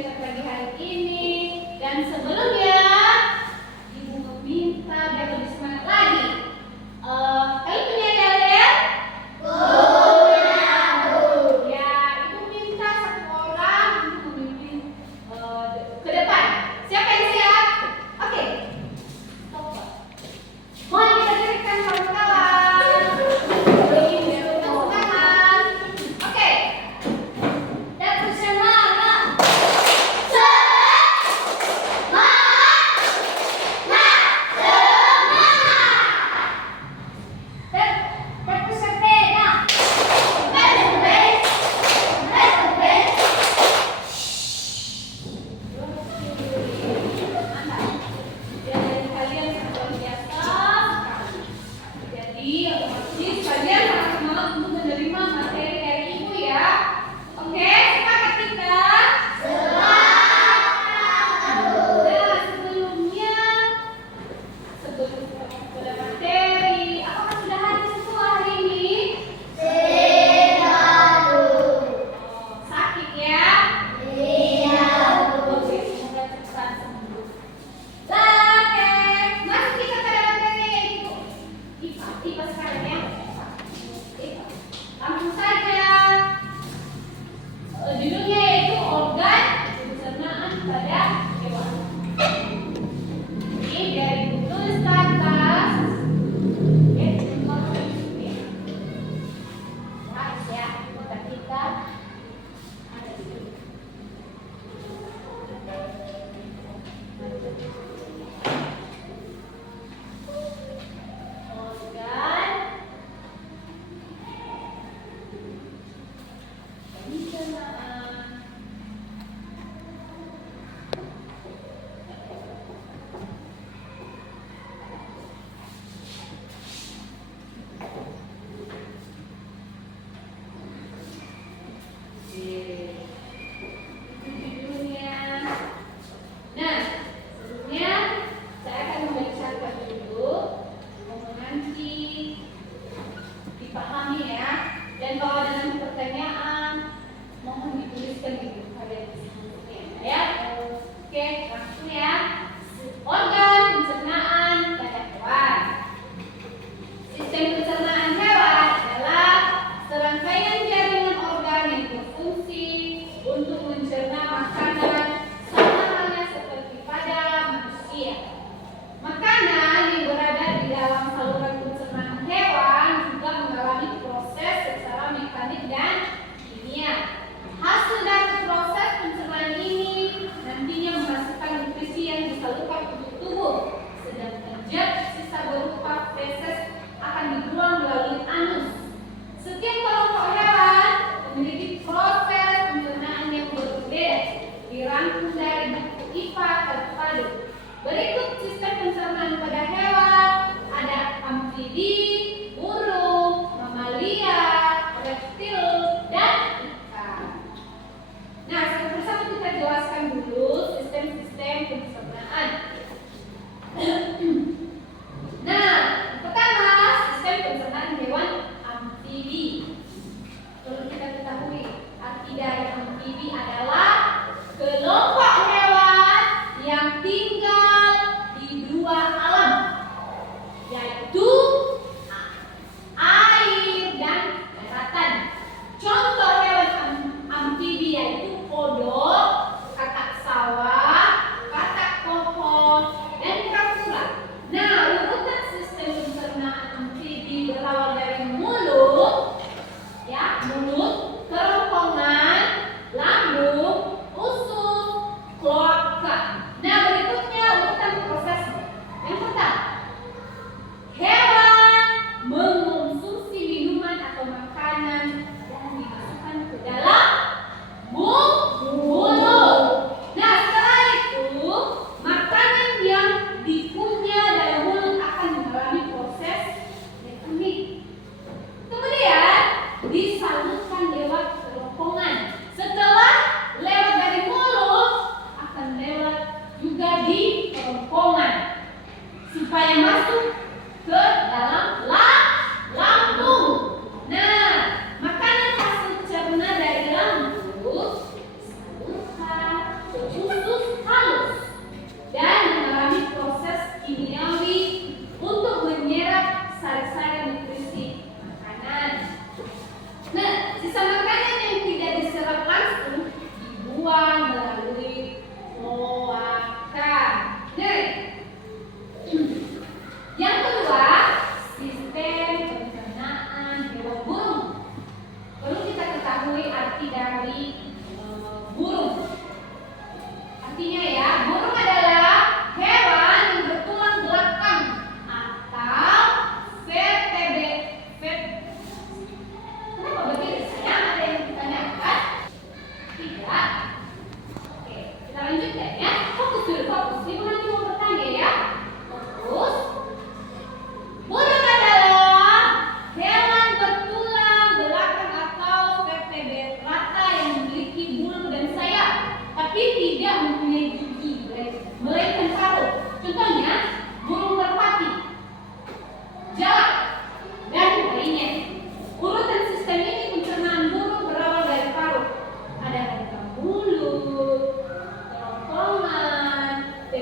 untuk pagi hari ini. Dan sebelumnya, Ibu meminta biar lebih semangat lagi. Kalian punya ide? Ya, Ibu minta satu orang untuk memimpin ke depan. Siapa yang siap? Oke. Mohon kita berikan kawan-kawan. Semangat. Oke. Dan bersemangat. Tinggal di dua alam, yaitu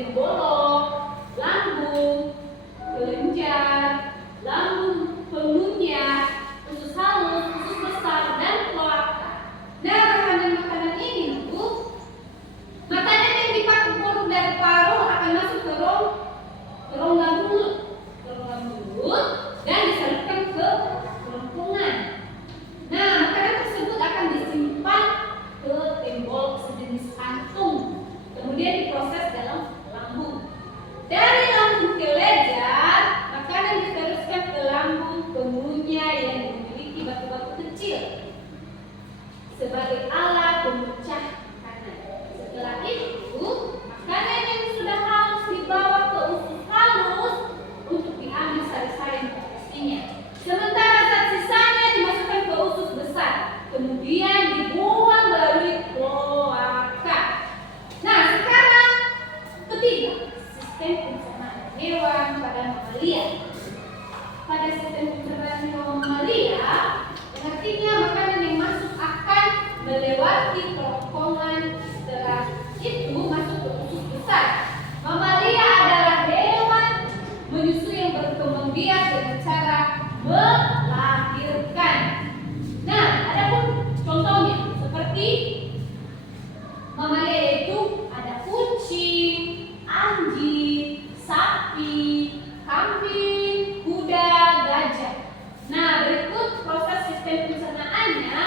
jadi bolong, lambung, kelenjar, lambung pengunyah, usus halus, usus besar, dan kloaka. Nah, makanan-makanan ini Bu, makanan yang dipakai produk dari paru akan masuk ke rongga mulut, dan disalurkan ke kerongkongan. Nah, makanan tersebut akan disimpan ke tembok sejenis kantung, kemudian diproses dalam lambung. Dari lambung ke leher, makanan diteruskan ke lambung pengunyah yang memiliki batu-batu kecil sebagai alat pemecah makanan. Setelah itu, makanan yang sudah halus dibawa ke usus halus untuk diambil sari-sari yang terisinya. Sementara zat sisanya dimasukkan ke usus besar, kemudian dibuang melalui kloaka. Nah, sekarang ketiga, sistem pencernaan hewan pada mamalia. Pada sistem pencernaan hewan mamalia, artinya makanan yang masuk akan melewati kerongkongan, setelah itu masuk ke usus besar. Mamalia adalah hewan menyusui yang berkembang biak dengan cara melahirkan. Nah, ada pun contohnya seperti mamalia yaitu ada kucing, anjing, sapi, kambing, kuda, gajah. Nah, berikut proses sistem pencernaannya.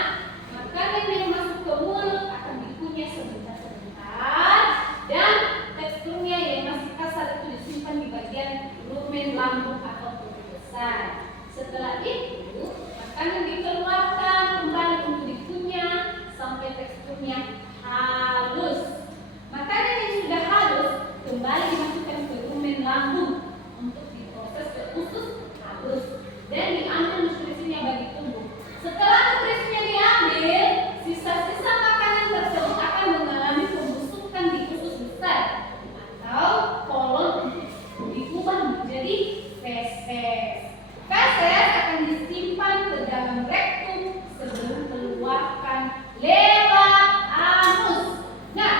Makanan yang masuk ke mulut akan dikunyah sebentar-sebentar, dan teksturnya yang masih kasar itu disimpan di bagian rumen lambung atau perut besar. Setelah itu, makanan dikeluarkan kembali untuk dikunyah sampai teksturnya halus. Makanan yang sudah halus kembali dimasukkan ke rumen lambung untuk diproses ke usus halus dan diambil nutrisinya bagi tubuh. Setelah nutrisinya diambil, sisa-sisa makanan tersebut akan mengalami pembusukan di usus besar atau kolon untuk diubah menjadi feses. Feses akan disimpan ke dalam rektum sebelum keluarkan lewat anus. Nah,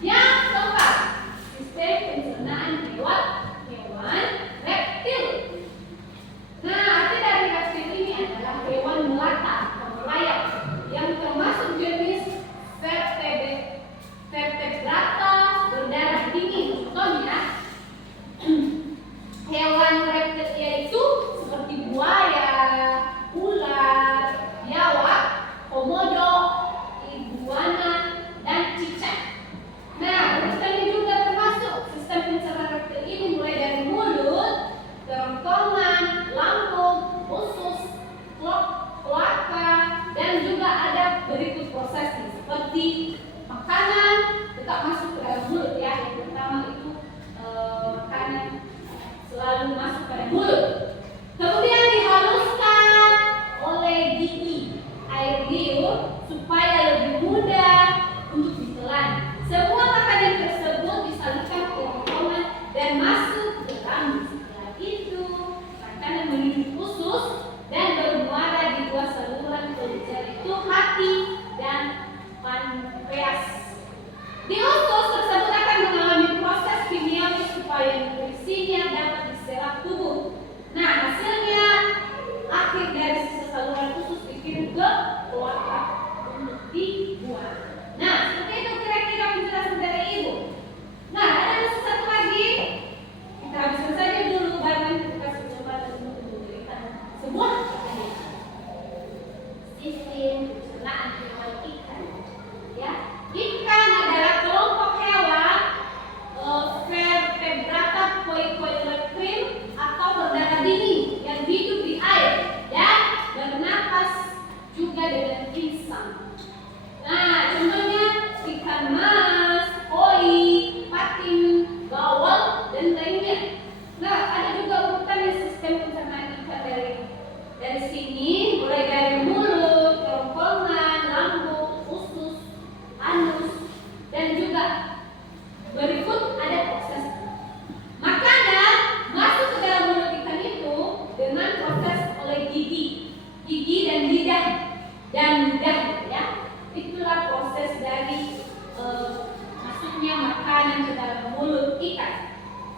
yang keempat, sistem pencernaan hewan reptil. Nah, arti dari reptil ini adalah hewan melata atau melayang yang termasuk jenis vertebrata berdarah dingin. Contohnya, hewan reptil yaitu seperti buaya, ular, biawak, komodo, iguana, dan cicak. Nah, urutannya juga termasuk sistem pencernaan reptil ini mulai dari mulut, kerongkongan, lambung, usus, kloaka, dan juga ada berikut prosesnya seperti makanan tetap masuk ke dalam mulut ya. Yang pertama itu makanan selalu masuk ke dalam mulut. Kemudian dihaluskan oleh gigi air liur supaya lebih mudah untuk ditelan. Semua makanan tersebut disalurkan ke kerongkongan dan masuk ke lambung. Setelah itu, makanan menuju usus dan bermuara di dua saluran kelenjar itu hati dan pankreas. Di usus tersebut akan mengalami proses kimiawi supaya nutrisinya dapat diserap tubuh. Nah, hasilnya akhir dari sisa saluran usus dikirim ke kloaka untuk dibuang. Nah, seperti itu kira-kira penjelasan dari Ibu. Nah, ada satu lagi. Kita habiskan saja dulu, baru nanti kita kasih kesempatan untuk memberikan sebuah pertanyaan. Sistem pencernaan hewan ikan. Ya, ikan adalah kelompok hewan vertebrata poikilotrem atau berdarah dingin yang hidup di air dan bernapas juga dengan insang. Nah, contohnya ikan mas, koi, patin, bawal, dan lainnya. Nah, ada juga urutannya sistem pencernaan ikan dari sini, mulai dari mulut, kerongkongan, lambung, usus, anus, dan juga berikut ada proses. Makanan masuk ke dalam mulut ikan itu dengan proses oleh gigi dan lidah ya. Itulah proses dari masuknya makanan ke dalam mulut ikan.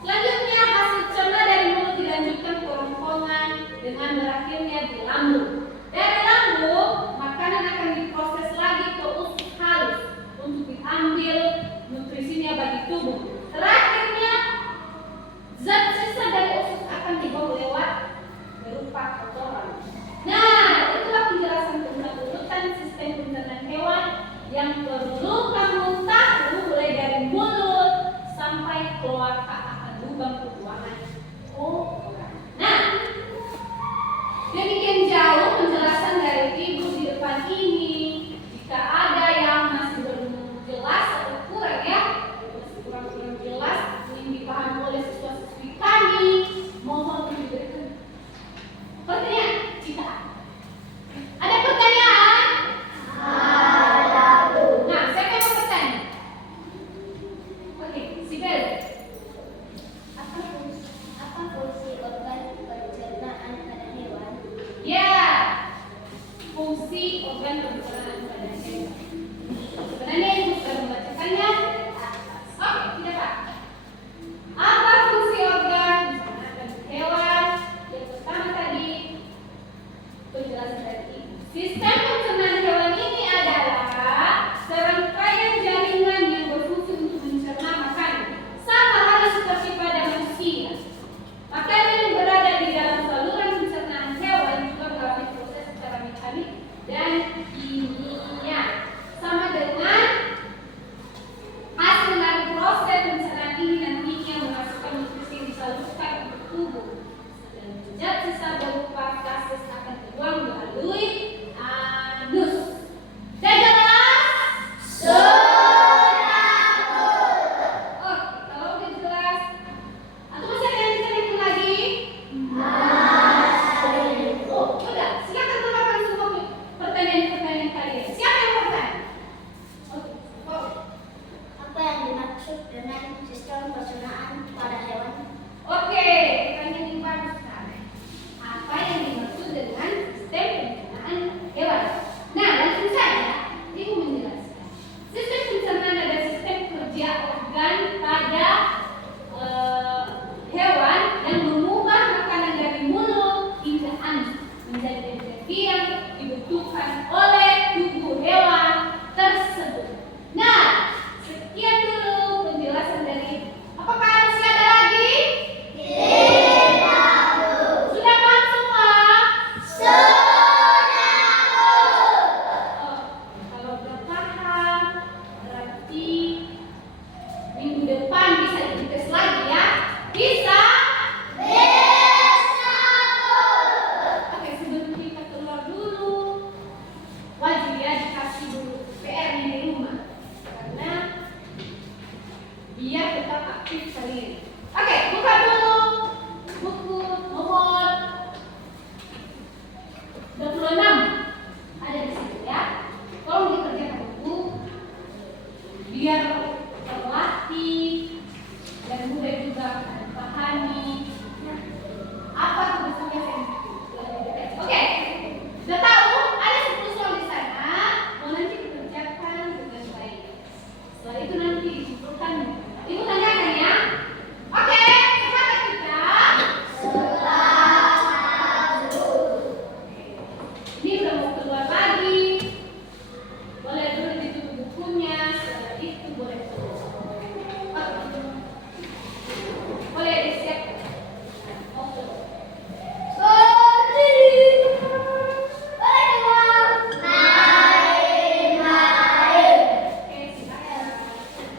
Selanjutnya hasil cerna dari mulut dilanjutkan ke kerongkongan dengan berakhirnya di lambung. Dari lambung, makanan akan diproses lagi ke usus halus untuk diambil nutrisinya bagi tubuh. Terakhirnya, zat sisa dari usus akan dibawa lewat berupa kotoran. Nah, itulah penjelasan tentang urutan sistem pencernaan hewan yang perlu kamu tahu mulai dari mulut sampai keluar ke lubang pembuangan kotoran. Nah, demikian jauh penjelasan dari ibu di depan ini. Jika ada yang masih belum jelas atau kurang masih kurang jelas, ingin dipahami oleh siswa-siswi kami, mohon diberikan pertanyaan. Jika ada pertanyaan, nah siapa yang mau bertanya? Oke, Sibel. Apa fungsi organ pencernaan pada hewan? Ya, fungsi organ pencernaan pada hewan. Sebenarnya ibu sudah membacakannya. Oke, tidak Pak. Apa fungsi organ pencernaan pada hewan? Yang pertama tadi penjelasan dari ibu. Sistem pencernaan hewan ini adalah serangkaian jaringan yang berfungsi untuk mencerna makanan. Sama halnya seperti pada manusia. Makanan yang berada di dalam saluran pencernaan hewan juga mengalami proses secara mekanik dan kimia. Sama dengan hasil dari proses pencernaan ini nantinya menghasilkan nutrisi yang disalurkan untuk tubuh. Dan zat sisa berupa feses akan terbuang melalui anus. Sudah jelas? Oh, kalau udah jelas, atau masih ada yang ditanyakan lagi? Oh, udah. Silakan keluarkan semua pertanyaan-pertanyaan kalian. Siapa yang bertanya? Oke, Apa yang dimaksud dengan sistem pencernaan pada hewan? Oke, pertanyaan yang bagus sekali. Apa yang dimaksud dengan sistem pencernaan hewan? Nah, langsung saja ibu menjelaskan. Sistem pencernaan adalah sistem kerja organ pada hewan yang mengubah makanan dari mulut hingga anus menjadi energi yang dibutuhkan oleh tubuh hewan tersebut. Nah, sekian dulu penjelasan dari ibu. Apakah masih ada lagi? Sudah paham semua? Oh, kalau sudah paham, berarti minggu depan bisa dites lagi ya? Bisa? Oke, sebelum kita keluar dulu, wajib ya dikasih dulu PR-nya di rumah, karena biar tetap aktif kalian.